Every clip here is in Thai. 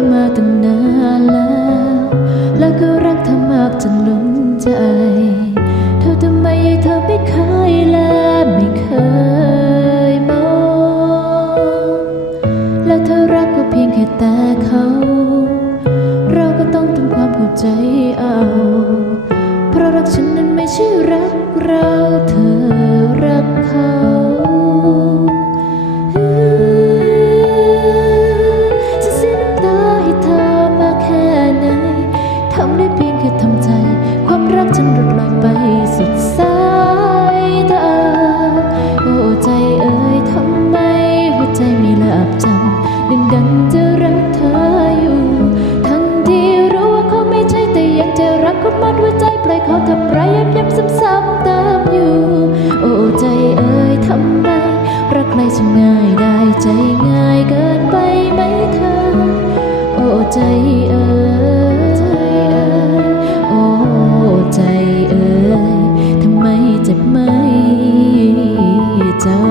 ธอมาตั้งนานแล้ว แล้วก็รักเธอมากจนล้นใจ เธอทำไมเธอไม่เคยและไม่เคยมอง และเธอรักก็เพียงแค่แต่เขา เราก็ต้องทำความเข้าใจเอา เพราะรักฉันนั้นไม่ใช่รักเราเธอ ใจเอ่ยโอ้ใจเอ่ยทำไมเจ็บไม่จำ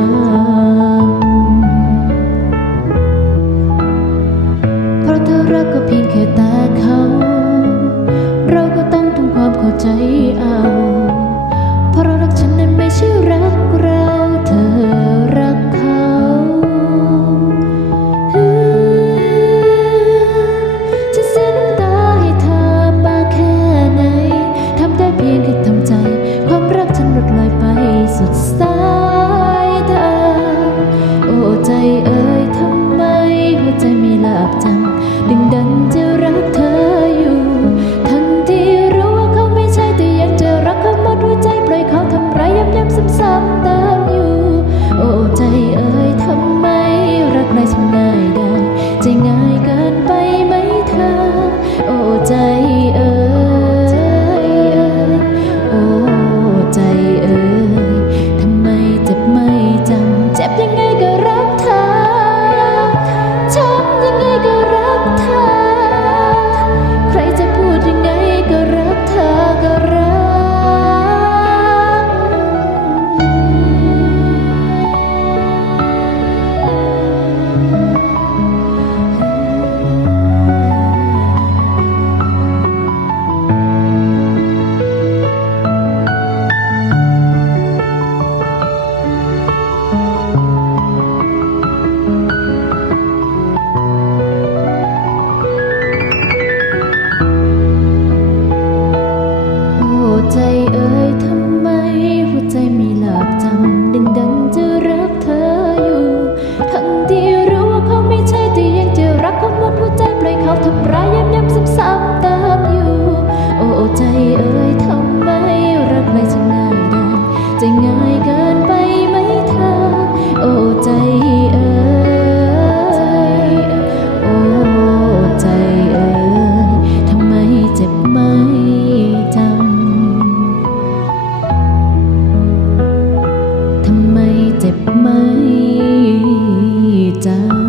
เพราะเธอรักก็เพียงแค่ตาเขา เราก็ต้องทำความเข้าใจเอา เจ็บไหมจ้า